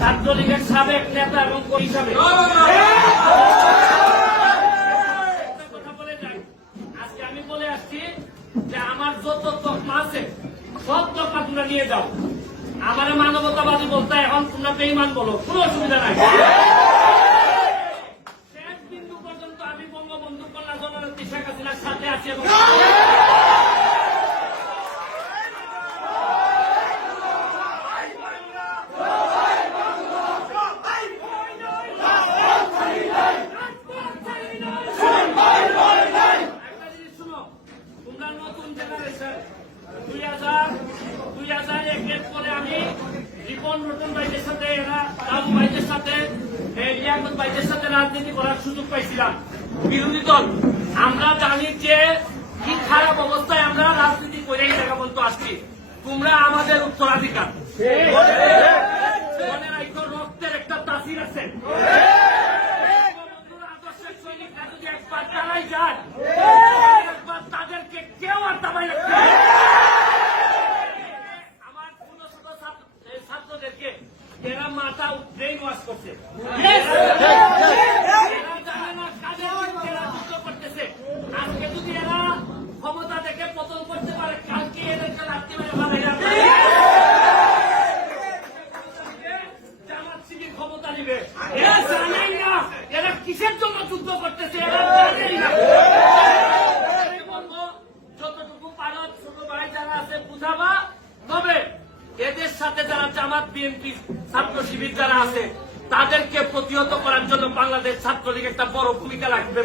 ছাত্রলীগের সাবেক নেতা এবং হিসাবে কথা বলে যাই। আজকে আমি বলে আসছি যে আমার যত তকমা আছে সব তকমা তোমরা নিয়ে যাও। আমার মানবতাবাদী বলতে এখন তোমরা বেঈমান বলো, কোনো অসুবিধা নাই। শেষ বিন্দু পর্যন্ত আমি বঙ্গবন্ধু কন্যা জননেত্রী শেখ হাসিনার সাথে আছি এবং নতুন জেনারেশন 2001 পরে আমি রিপন রতন ভাইদের সাথে বাবু ভাইদের সাথে লিয়াকত ভাইদের সাথে রাজনীতি করার সুযোগ পাইছিলাম। বিরোধী দল আমরা জানি যে কি খারাপ অবস্থায় আমরা রাজনীতি করে এই জায়গা পর্যন্ত আসছি। তোমরা আমাদের উত্তরাধিকার, রক্তের একটা তাসির আছে। আদর্শের সৈনিকরা যদি একবার দাঁড়াই যায় তাদেরকে কেউ আর দাবাই রাখতে আমার কোন ছোট ছাত্রদেরকে এরা মাথা ব্রেইন ওয়াশ করছে, জানে না কাজের যুদ্ধ করতেছে। আজকে যদি এরা ক্ষমতা থেকে পতন করতে পারে কালকে এদেরকে রাত্রি মেরে ভালো যাবে। জামাত শিবির ক্ষমতা নিবে, এরা জানেই না এরা কিসের জন্য যুদ্ধ করতেছে, এরা জানেই না। যতটুকু পারো ছোট ভাই যারা আছে বুঝাবা, তবে এদের সাথে যারা জামাত বিএনপি ছাত্র শিবির যারা আছে তাদেরকে প্রতিহত করার জন্য বাংলাদেশ ছাত্রলীগ একটা বড় ভূমিকা রাখবে।